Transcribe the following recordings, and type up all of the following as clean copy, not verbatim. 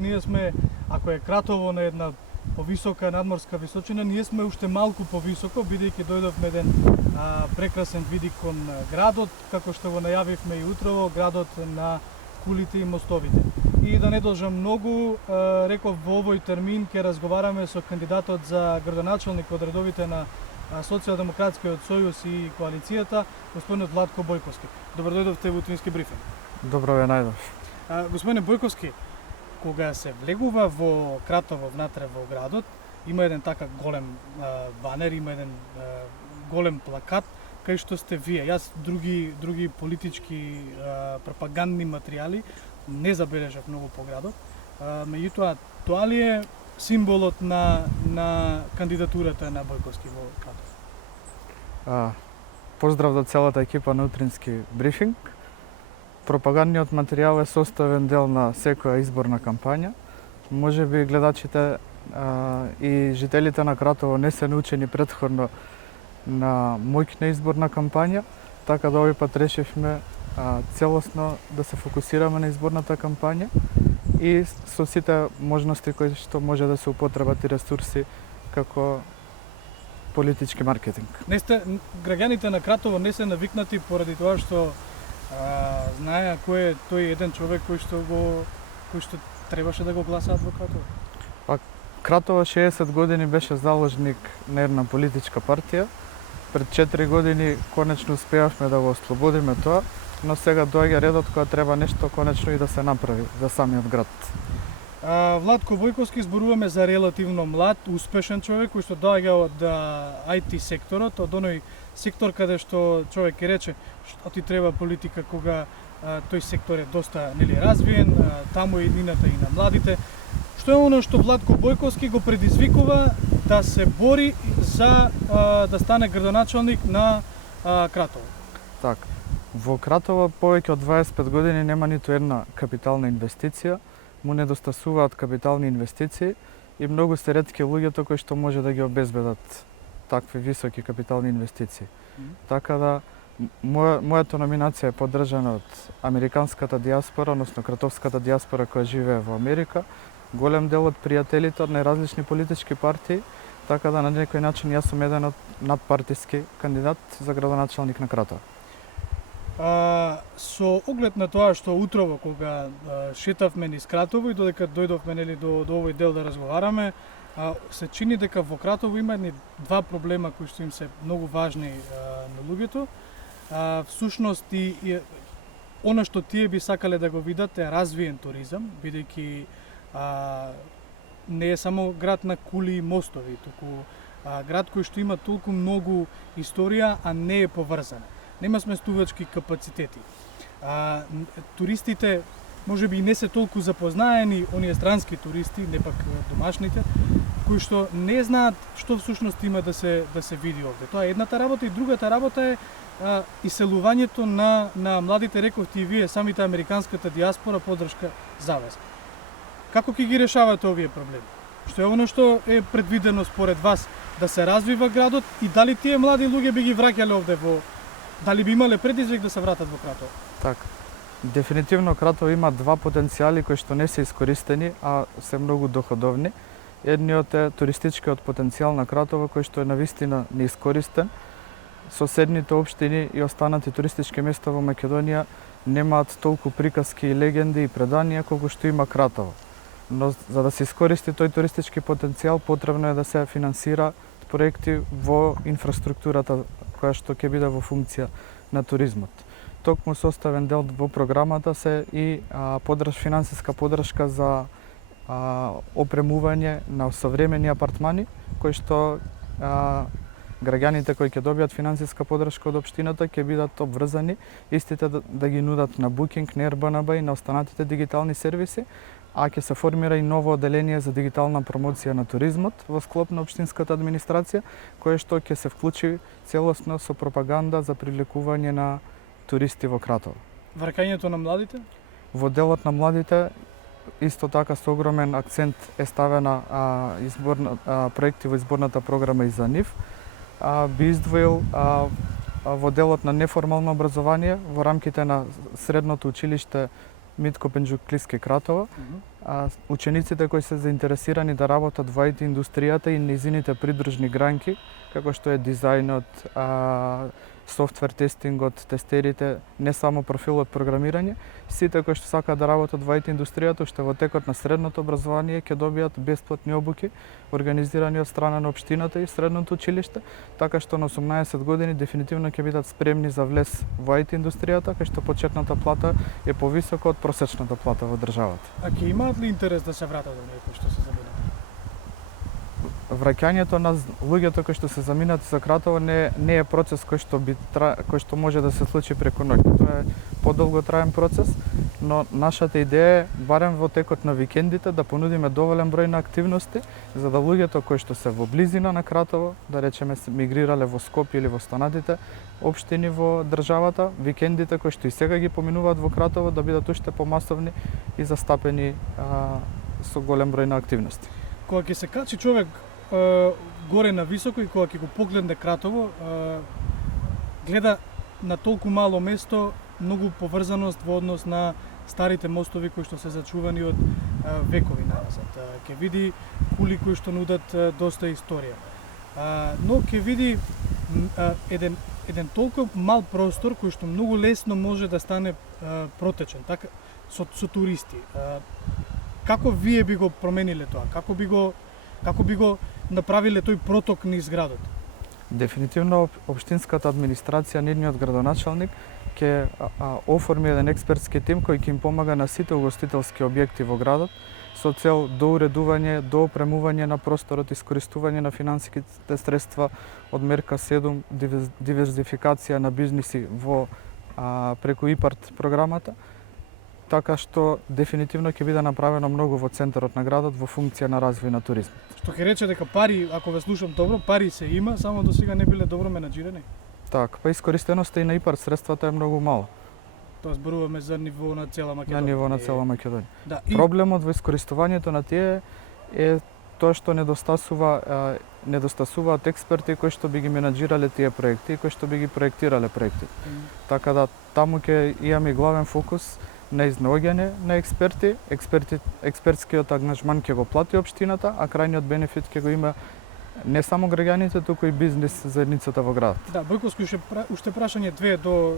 Ние сме, ако е Кратово на една повисока надморска височина, ние сме уште малку повисоко, бидејќи дојдовме еден прекрасен видик кон градот, како што го најавивме и утрово, градот на кулите и мостовите. И да не должам многу, реков во овој термин ќе разговараме со кандидатот за градоначалник од редовите на Социјалдемократскиот сојуз и коалицијата, господинот Владко Бојковски. Добро дојдовте во Утински брифинг. Добро ве најдов. Господине Бојковски, кога се влегува во Кратово внатре во градот, има еден така голем банер, има еден голем плакат кај што сте вие. Јас други политички пропагандни материјали не забележав многу по градот. Меѓутоа, тоа ли е символот на кандидатурата на Бојковски во Кратово? Поздрав до целата екипа на Утрински брифинг. Пропагандниот материјал е составен дел на секоја изборна кампања. Може би гледачите и жителите на Кратово не се научени претходно на моќна изборна кампања, така да овој пат решивме целосно да се фокусираме на изборната кампања и со сите можности кои што може да се употребат и ресурси како политички маркетинг. Граѓаните на Кратово не се навикнати поради тоа што знаеа кој е тој еден човек кој што требаше да го гласаат во Кратово? Кратово 60 години беше заложник на една политичка партија. Пред 4 години конечно успеавме да го ослободиме тоа, но сега доаѓа редот кога треба нешто конечно и да се направи за самиот град. Владко Бојковски, зборуваме за релативно млад, успешен човек кој што доаѓа од IT секторот, од оној сектор каде што човек ќе рече што ти треба политика кога тој сектор е доста развиен, таму е иднината и на младите. Што е оно што Владко Бојковски го предизвикува да се бори за да стане градоначалник на Кратово? Така. Во Кратово повеќе од 25 години нема ниту една капитална инвестиција, му недостасуваат капитални инвестиции и многу се ретки луѓето кои што може да ги обезбедат такви високи капитални инвестиции. Така да мојата номинација е поддржана од американската диаспора, односно кратовската диаспора која живее во Америка, голем дел од пријателите од најразлични политички партии, така да на некој начин јас сум еден од надпартиски кандидат за градоначалник на Кратово. Со оглед на тоа што утрово кога шетавме низ Кратово и додека дојдовме до овој дел да разговараме, се чини дека во Кратово има едни два проблема кои што им се многу важни на луѓето. Всушност и она што тие би сакале да го видат е развиен туризам, бидејќи не е само град на кули и мостови, туку град кој што има толку многу историја, а не е поврзан. Нема сместувачки капацитети. Туристите може би не се толку запознаени, оние странски туристи, не пак домашните, кои што не знаат што всушност има да се види овде. Тоа е едната работа и другата работа е иселувањето на младите, рековте и вие, самите американската диаспора поддршка за вас. Како ќе ги решавате овие проблеми? Што е оно што е предвидено според вас да се развива градот и дали тие млади луѓе би ги враќале овде дали би имале предизвик да се вратат во Кратово? Така. Дефинитивно Кратово има два потенцијали кои што не се искористени, а се многу доходовни. Едниот е туристичкиот потенцијал на Кратово кој што е навистина неискористен. Соседните општини и останати туристички места во Македонија немаат толку приказки и легенди и преданија колку што има Кратово. Но за да се искористи тој туристички потенцијал потребно е да се финансира проекти во инфраструктурата која што ќе биде во функција на туризмот. Токму составен дел во програмата се и финансиска поддршка за опремување на современи апартмани кои што граѓаните кои ќе добијат финансиска поддршка од општината ќе бидат обврзани истите да ги нудат на Booking, на Airbnb и на останатите дигитални сервиси, а ќе се формира и ново оделение за дигитална промоција на туризмот во склоп на општинската администрација, кое што ќе се вклучи целосно со пропаганда за привлекување на туристи во Кратово. Враќањето на младите? Во делот на младите исто така со огромен акцент е ставена проекти во изборната програма и за нив. Би издвоил во делот на неформално образование во рамките на средното училиште Митко Пенџуклиски Кратово, учениците кои се заинтересирани да работат во IT индустријата и низините придружни гранки, како што е дизајнот, софтвер тестингот, тестерите, не само профилот програмирање, сите кои што сакаат да работат во IT индустријата, уште во текот на средното образование ќе добијат бесплатни обуки организирани од страна на општината и средното училиште, така што на 18 години дефинитивно ќе бидат спремни за влез во IT индустријата, кај што почетната плата е повисока од просечната плата во државата. А ќе имаат ли интерес да се вратат до некој што се заминат? Враќањето на луѓето кои што се заминати за Кратово не е процес кој што може да се случи преку ноќ. Тоа е подолготраен процес, но нашата идеја е барем во текот на викендите да понудиме доволен број на активности за да луѓето кои што се во близина на Кратово, да речеме се мигрирале во Скопје или во останатите општини во државата, викендите кои што и сега ги поминуваат во Кратово да бидат уште помасовни и застапени со голем број на активности. Кога ќе се качи човек горе на високо и кога ќе го погледне Кратово, гледа на толку мало место многу поврзаност во однос на старите мостови кои што се зачувани од векови назад. Ќе види кули кои што нудат доста историја. Но ќе види еден толку мал простор кој што многу лесно може да стане протечен, така со туристи. Како вие би го промениле тоа? Како би го направиле тој проток низ градот? Дефинитивно општинската администрација, нивниот градоначалник ќе оформи еден експертски тим кој ќе им помага на сите угостителски објекти во градот со цел доуредување, доопремување на просторот, искористување на финансиските средства од мерка 7, диверзификација на бизниси во преку ИПАРТ програмата, така што дефинитивно ќе биде направено многу во центарот на градот во функција на развој на туризмот. Што ќе рече дека пари, ако ве слушам добро, пари се има, само до сега не биле добро менаџирани? Така, па искористеноста и на ИПАРТ средствата е многу мало. Тоа зборуваме за ниво на цела Македонија. На ниво на цела Македонија. Да, Проблемот во искористувањето на тие е тоа што недостасуваат експерти кои што би ги менаџирале тие проекти и кои што би ги проектирале проектите. Така да таму ќе имаме главен фокус на изнаоѓање на експерти, експертскиот ангажман ќе го плати општината, а крајниот бенефит ќе го има не само граѓаните, туку и бизнис заедницата во градот. Да, Бојковски, уште прашање две до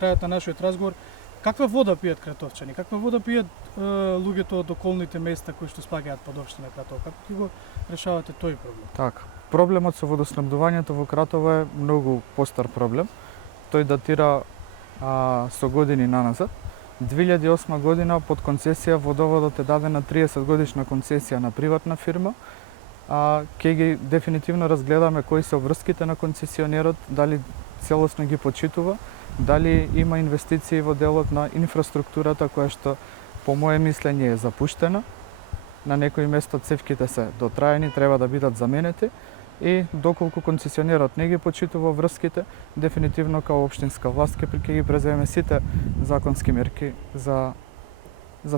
крајот на нашиот разговор. Каква вода пијат кратовчани? Каква вода пијат луѓето од околните места кои што спаѓаат под општина Кратово? Како ќе го решавате тој проблем? Така, проблемот со водоснабдувањето во Кратово е многу постар проблем. Тој датира со години наназад. 2008 година под концесија водоводот е дадена 30 годишна концесија на приватна фирма. Ќе ги дефинитивно разгледаме кои се врските на концесионерот, дали целосно ги почитува, дали има инвестиции во делот на инфраструктурата која што по моје мислење е запуштена. На некои места цевките се дотраени, треба да бидат заменети и доколку концесионерот не ги почитува врските, дефинитивно као општинска власт ќе ги преземе сите законски мерки за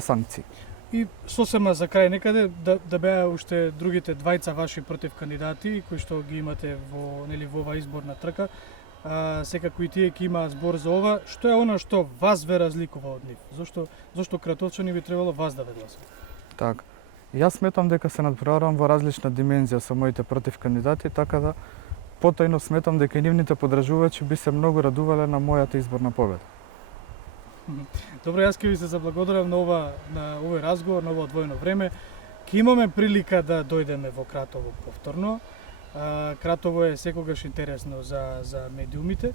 санкции. И сосема за крај некаде да беа уште другите двајца ваши против кандидати кои што ги имате во оваа изборна трка. Секако и тие ќе имаат збор за ова. Што е она што вас ве разликува од нив? Зошто кратовчани би требало вас да ве гласат? Така. Јас сметам дека се надпреварувам во различна димензија со моите против кандидати, така да потајно сметам дека нивните подржувачи би се многу радувале на мојата изборна победа. Добро, јас ќе ви се заблагодарам на овој разговор, на ова одвоено време. Ќе имаме прилика да дојдеме во Кратово повторно. Кратово е секогаш интересно за медиумите,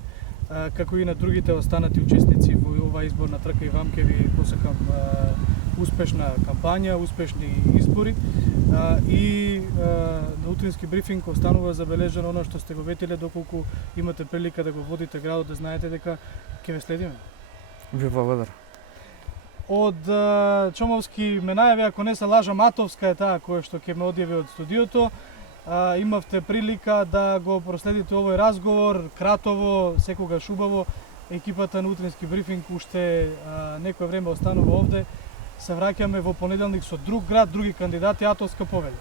како и на другите останати учесници во оваа изборна трка, и вам ќе ви посакам успешна кампања, успешни избори и на утрински брифинг останува забележано оно што сте го ветиле, доколку имате прилика да го водите градот, да знаете дека ќе ве следиме. Ви благодарам. Од Чомовски ме најави, ако не се лажам, Атовска е таа која што ќе ме одјави од студиото. Имавте прилика да го проследите овој разговор. Кратово, секогаш убаво. Екипата на утрински брифинг уште некој време останува овде. Се враќаме во понеделник со друг град, други кандидати, Атовска победа.